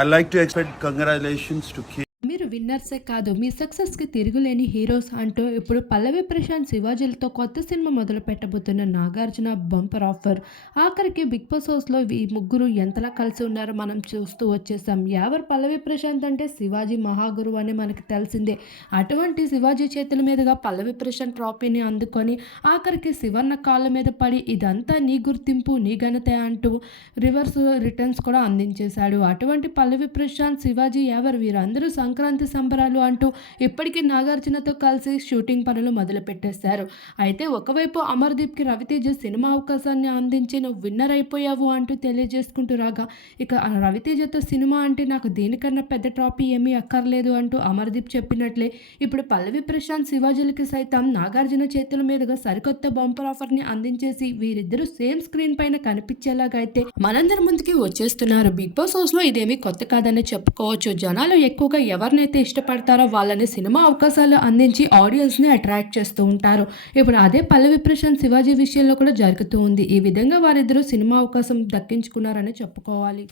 I like to extend congratulations to. విన్నర్సే కాదు. మీ సక్సెస్కి తిరుగులేని హీరోస్ అంటూ ఇప్పుడు పల్లవి ప్రశాంత్ శివాజీలతో కొత్త సినిమా మొదలు పెట్టబోతున్న నాగార్జున బంపర్ ఆఫర్. ఆఖరికి బిగ్ బాస్ హౌస్లో ఈ ముగ్గురు ఎంతలా కలిసి ఉన్నారో మనం చూస్తూ వచ్చేసాం. ఎవరు పల్లవి ప్రశాంత్ అంటే శివాజీ మహాగురు అని మనకి తెలిసిందే. అటువంటి శివాజీ చేతుల మీదుగా పల్లవి ప్రశాంత్ ట్రాఫీని అందుకొని ఆఖరికి శివన్న కాళ్ళ మీద పడి ఇదంతా నీ గుర్తింపు నీ ఘనత అంటూ రివర్స్ రిటర్న్స్ కూడా అందించేశాడు. అటువంటి పల్లవి ప్రశాంత్ శివాజీ ఎవరు? వీరందరూ సంక్రాంతి సంబరాలు అంటూ ఇప్పటికీ నాగార్జునతో కలిసి షూటింగ్ పనులు మొదలుపెట్టేశారు. అయితే ఒకవైపు అమర్దీప్కి రవితేజ సినిమా అవకాశాన్ని అందించి నువ్వు విన్నర్ అయిపోయావు అంటూ తెలియజేసుకుంటూ రాగా ఇక రవితేజతో సినిమా అంటే నాకు దేనికన్నా పెద్ద ట్రాఫీ ఏమీ అక్కర్లేదు అంటూ అమర్దీప్ చెప్పినట్లే ఇప్పుడు పల్లవి ప్రశాంత్ శివాజీలకి సైతం నాగార్జున చేతుల మీదుగా సరికొత్త బంపర్ ఆఫర్ని అందించేసి వీరిద్దరూ సేమ్ స్క్రీన్ పైన కనిపించేలాగా అయితే మనందరి ముందుకి వచ్చేస్తున్నారు. బిగ్ బాస్ హౌస్లో ఇదేమీ కొత్త కాదని చెప్పుకోవచ్చు. జనాలు ఎక్కువగా ఎవరినైతే ఇష్టపడతారో వాళ్ళని సినిమా అవకాశాలు అందించి ఆడియన్స్ని అట్రాక్ట్ చేస్తూ ఉంటారు. ఇప్పుడు అదే పల్లవి ప్రశాంత్ శివాజీ విషయంలో కూడా జరుగుతూ ఉంది. ఈ విధంగా వారిద్దరూ సినిమా అవకాశం దక్కించుకున్నారని చెప్పుకోవాలి.